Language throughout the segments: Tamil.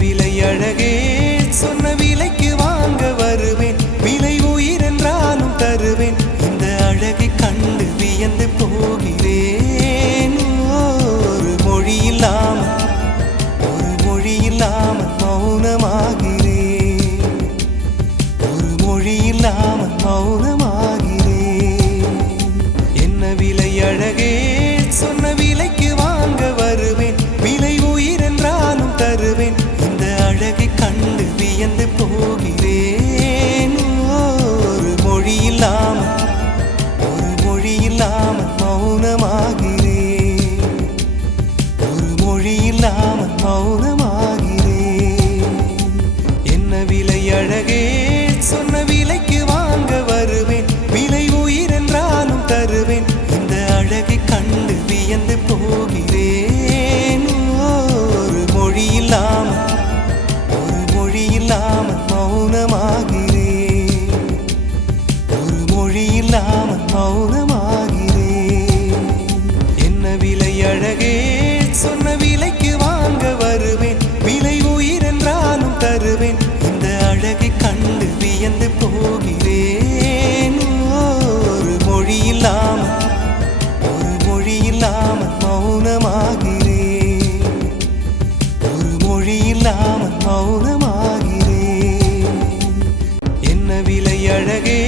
விலை அழகே சொன்ன விலைக்கு வாங்க வருவேன் விலை உயிர் என்றாலும் தருவேன் இந்த அழகை கண்டு வியந்து போகிறேன் ஒரு மொழி இல்லாமல் மௌனமாகிறேன் ஒரு மொழி இல்லாமல் மௌனமாகிறேன் என்ன விலை அழகே சொன்ன விலைக்கு வாங்க வருவேன் விலை உயிர் என்றாலும் தருவேன் இந்த அழகை கண்டு வியந்து போகிறேன் ஒரு மொழி இல்லாமல் மௌனமாகிறேன் ஒரு மொழி இல்லாமல் மௌனமாகிறேன் என்ன விலை அழகே சொன்ன விலைக்கு வாங்க வருவேன் விலை உயிர் என்றாலும் தருவேன் இந்த அழகை கண்டு வியந்து போகிறேன் ஒரு மொழி இல்லாமல் மௌனமாகிறேன் ஒரு மொழி இல்லாமல் மௌனமாகிறேன் என்ன விலை அழகே சொன்ன விலைக்கு வாங்க வருவேன் விலை உயிர் என்றாலும் தருவேன் இந்த அழகை கண்டு வியந்து போகிறேன் ஒரு மொழி இல்லாமல் மௌனமாகிறேன் ஒரு மொழி இல்லாமல் மௌனமாகிறேன் என்ன விலை அழகே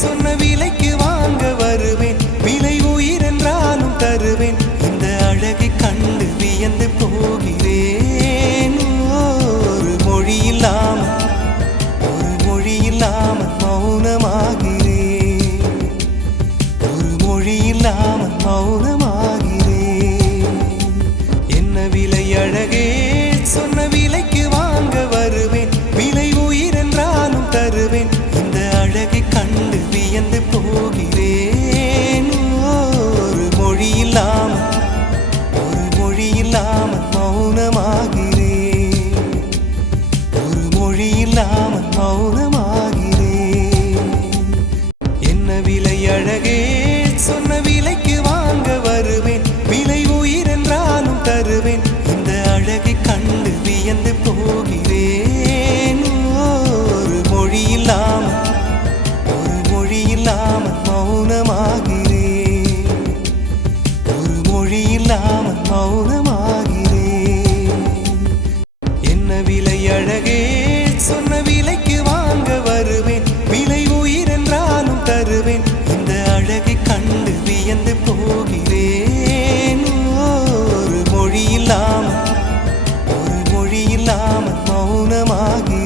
சொன்ன விலைக்கு வாங்க வருவேன் விலை உயிர் என்றாலும் தருவேன் இந்த அழகை கண்டு வியந்து போகிறேன் ஒரு மொழி இல்லாமல் மௌனமாகிறேன் ஒரு மொழி இல்லாமல் மௌனமாகிறேன் என்ன விலை அழகே சொன்ன விலைக்கு வாங்க வருவேன் விலை உயிர் என்றாலும் தருவேன் இந்த அழகை கண்டு வியந்து போகிறேன் ஒரு மொழி இல்லாமல் மௌனமாகிறேன் ஒரு மொழி இல்லாமல் மௌனமாகிறேன் என்ன விலை அழகே சொன்ன விலைக்கு வாங்க வருவேன் விலை உயிர் என்றாலும் தருவேன் இந்த அழகை கண்டு வியந்து போகிறேன் ஒரு மொழி இல்லாமல் மௌனமாகிறேன் ஒரு மொழி இல்லாமல் மௌனமாகிறேன் என்ன விலை அழகே சொன்ன விலைக்கு வாங்க வருவேன் விலை உயிர் என்றாலும் தருவேன் இந்த அழகை கண்டு வியந்து போகிறேன் ஒரு மொழி இல்லாமல் மௌனமாகிறேன்